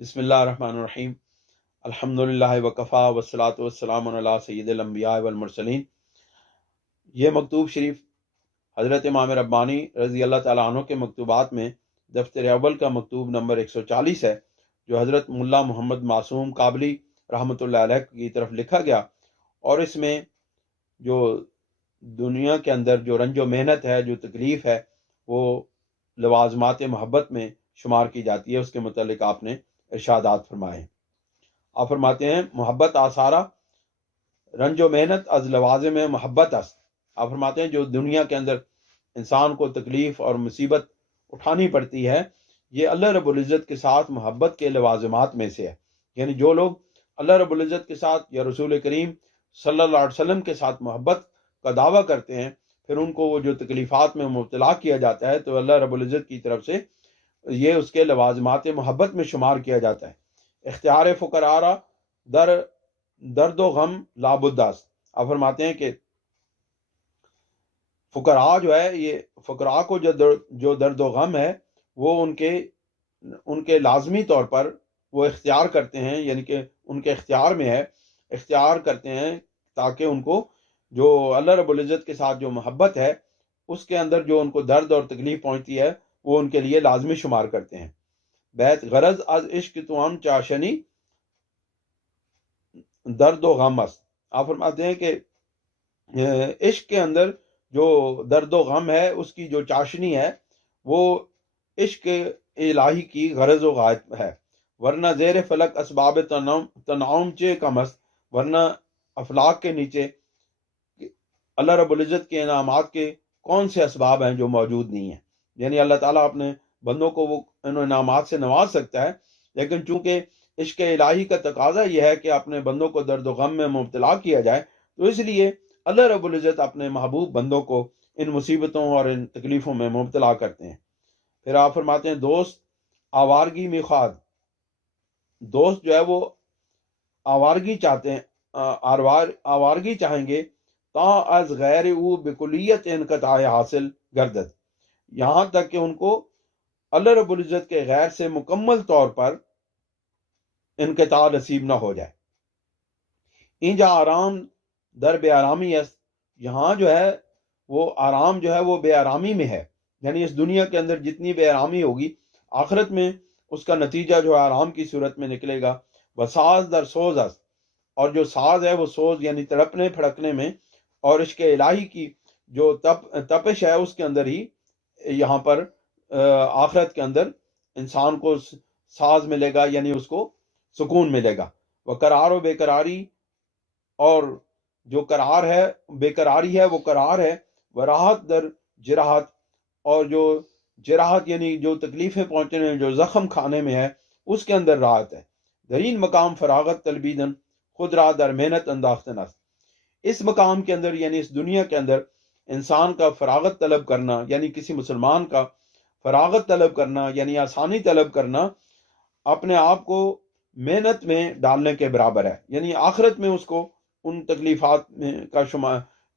بسم اللہ الرحمن الرحیم الحمدللہ وکفا والصلاۃ والسلام علی سید الانبیاء والمرسلین۔ یہ مکتوب شریف حضرت امام ربانی رضی اللہ تعالیٰ عنہ کے مکتوبات میں دفتر اول کا مکتوب نمبر 140 ہے، جو حضرت ملا محمد معصوم قابلی رحمۃ اللہ علیہ کی طرف لکھا گیا، اور اس میں جو دنیا کے اندر جو رنج و محنت ہے، جو تکلیف ہے، وہ لوازمات محبت میں شمار کی جاتی ہے۔ اس کے متعلق آپ نے ارشادات فرمائے ہیں۔ آپ فرماتے ہیں محبت آثارہ رنج و محنت از لوازم محبت است۔ آپ فرماتے ہیں جو دنیا کے اندر انسان کو تکلیف اور مصیبت اٹھانی پڑتی ہے، یہ اللہ رب العزت کے ساتھ محبت کے لوازمات میں سے ہے۔ یعنی جو لوگ اللہ رب العزت کے ساتھ یا رسول کریم صلی اللہ علیہ وسلم کے ساتھ محبت کا دعویٰ کرتے ہیں، پھر ان کو وہ جو تکلیفات میں مبتلا کیا جاتا ہے، تو اللہ رب العزت کی طرف سے یہ اس کے لوازمات محبت میں شمار کیا جاتا ہے۔ اختیار فقرارہ درد و غم لابد است۔ آپ فرماتے ہیں کہ فقراء جو ہے، یہ فقراء کو جو درد و غم ہے، وہ ان کے لازمی طور پر وہ اختیار کرتے ہیں، یعنی کہ ان کے اختیار میں ہے، اختیار کرتے ہیں تاکہ ان کو جو اللہ رب العزت کے ساتھ جو محبت ہے، اس کے اندر جو ان کو درد اور تکلیف پہنچتی ہے، وہ ان کے لیے لازمی شمار کرتے ہیں۔ بیت غرض از عشق توام چاشنی درد و غم است۔ آپ فرماتے ہیں کہ عشق کے اندر جو درد و غم ہے، اس کی جو چاشنی ہے، وہ عشق الہی کی غرض و غایت ہے، ورنہ زیر فلک اسباب تنعم چے کم است۔ ورنہ افلاک کے نیچے اللہ رب العزت کے انعامات کے کون سے اسباب ہیں جو موجود نہیں ہیں۔ یعنی اللہ تعالیٰ اپنے بندوں کو وہ ان انعامات سے نواز سکتا ہے، لیکن چونکہ عشق الہی کا تقاضا یہ ہے کہ اپنے بندوں کو درد و غم میں مبتلا کیا جائے، تو اس لیے اللہ رب العزت اپنے محبوب بندوں کو ان مصیبتوں اور ان تکلیفوں میں مبتلا کرتے ہیں۔ پھر آپ فرماتے ہیں دوست آوارگی میں خواد، دوست جو ہے وہ آوارگی چاہتے ہیں، آوارگی چاہیں گے تا از غیر او بکلیت انقطاع حاصل گردد، یہاں تک کہ ان کو اللہ رب العزت کے غیر سے مکمل طور پر انقطاع نصیب نہ ہو جائے۔ اینجا آرام در بے آرامی است، یہاں جو ہے وہ آرام جو ہے وہ بے آرامی میں ہے، یعنی اس دنیا کے اندر جتنی بے آرامی ہوگی، آخرت میں اس کا نتیجہ جو آرام کی صورت میں نکلے گا۔ وساز در سوز است، اور جو ساز ہے وہ سوز یعنی تڑپنے پھڑکنے میں، اور عشق الہی کی جو تپش ہے اس کے اندر ہی یہاں پر آخرت کے اندر انسان کو ساز ملے گا، یعنی اس کو سکون ملے گا۔ وہ قرار و بے قراری، اور جو قرار ہے بے قراری ہے وہ قرار ہے۔ وہ راحت در جراحت، اور جو جراحت یعنی جو تکلیفیں پہنچنے جو زخم کھانے میں ہے، اس کے اندر راحت ہے۔ درین مقام فراغت طلبیدن خود را در محنت انداختن است۔ اس مقام کے اندر یعنی اس دنیا کے اندر انسان کا فراغت طلب کرنا، یعنی کسی مسلمان کا فراغت طلب کرنا، یعنی آسانی طلب کرنا، اپنے آپ کو محنت میں ڈالنے کے برابر ہے۔ یعنی آخرت میں اس کو ان تکلیفات میں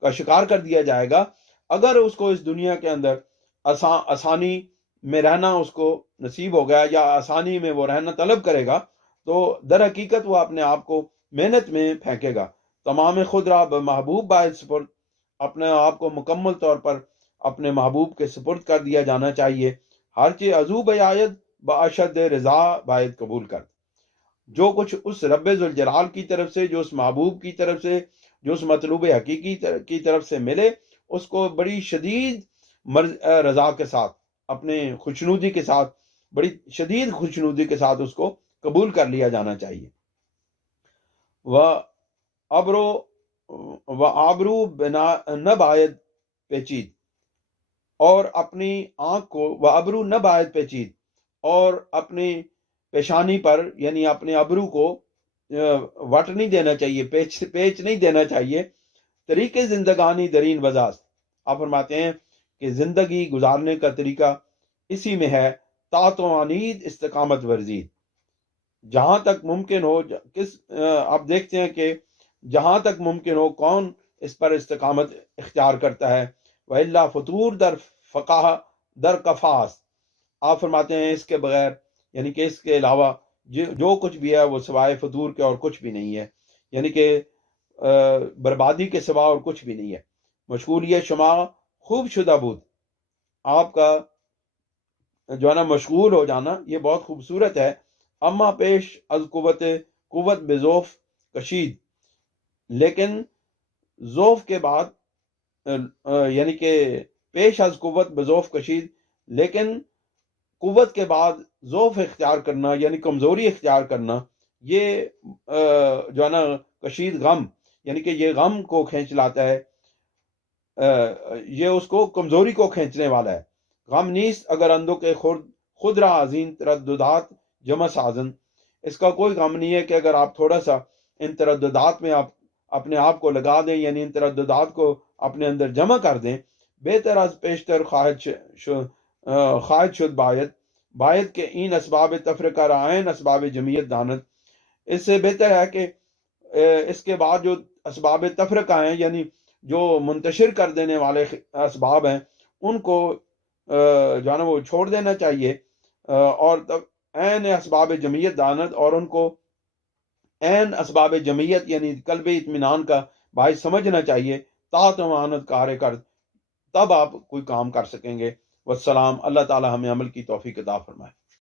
کا شکار کر دیا جائے گا اگر اس کو اس دنیا کے اندر آسانی میں رہنا اس کو نصیب ہو گیا، یا آسانی میں وہ رہنا طلب کرے گا، تو در حقیقت وہ اپنے آپ کو محنت میں پھینکے گا۔ تمام خود را محبوب باعث سپرد، اپنے آپ کو مکمل طور پر اپنے محبوب کے سپرد کر دیا جانا چاہیے۔ ہر چیز عذوب عید باشد رضا باید قبول کر، جو کچھ اس رب ذوالجلال کی طرف سے، جو اس محبوب کی طرف سے، جو اس مطلوب حقیقی کی طرف سے ملے، اس کو بڑی شدید رضا کے ساتھ، اپنے خوشنودی کے ساتھ، بڑی شدید خوشنودی کے ساتھ اس کو قبول کر لیا جانا چاہیے۔ آبرو نہ باید پیچید، اور اپنی آنکھ کو آبرو نہ باید پیچید، اور اپنی پیشانی پر یعنی اپنے ابرو کو وٹ نہیں دینا چاہیے، پیچ نہیں دینا چاہیے۔ طریقے زندگانی درین وضاست، آپ فرماتے ہیں کہ زندگی گزارنے کا طریقہ اسی میں ہے، تاتوانید استقامت ورزید، جہاں تک ممکن ہو آپ دیکھتے ہیں کہ جہاں تک ممکن ہو کون اس پر استقامت اختیار کرتا ہے۔ وَإِلَّا فطور در فقاہ در کفاس، آپ فرماتے ہیں اس کے بغیر یعنی کہ اس کے علاوہ جو کچھ بھی ہے وہ سوائے فطور کے اور کچھ بھی نہیں ہے، یعنی کہ بربادی کے سوا اور کچھ بھی نہیں ہے۔ مشغولیت شما خوب شدہ بود، آپ کا جو ہے نا مشغول ہو جانا یہ بہت خوبصورت ہے۔ اما پیش از قوت بذوف کشید، لیکن ذوف کے بعد یعنی کہ پیش از قوت بذوف کشید، لیکن قوت کے بعد ذوف اختیار کرنا یعنی کمزوری اختیار کرنا، یہ جو ہے نا کشید غم، یعنی کہ یہ غم کو کھینچ لاتا ہے، یہ اس کو کمزوری کو کھینچنے والا ہے۔ غم نیست اگر اندو کے خود را عظیم ترددات جمع سازن، اس کا کوئی غم نہیں ہے کہ اگر آپ تھوڑا سا ان ترددات میں آپ اپنے آپ کو لگا دیں، یعنی ان ترددات کو اپنے اندر جمع کر دیں۔ بہتر از پیشتر خواہد شد باید کے این اسباب تفرقہ را عین اسباب جمعیت دانت، اس سے بہتر ہے کہ اس کے بعد جو اسباب تفرقہ ہیں یعنی جو منتشر کر دینے والے اسباب ہیں ان کو جو ہے نا وہ چھوڑ دینا چاہیے، اور عین اسباب جمعیت دانت، اور ان کو عین اسباب جمعیت یعنی قلب اطمینان کا باعث سمجھنا چاہیے، طاعت کار کر، تب آپ کوئی کام کر سکیں گے۔ والسلام، اللہ تعالی ہمیں عمل کی توفیق عطا فرمائے۔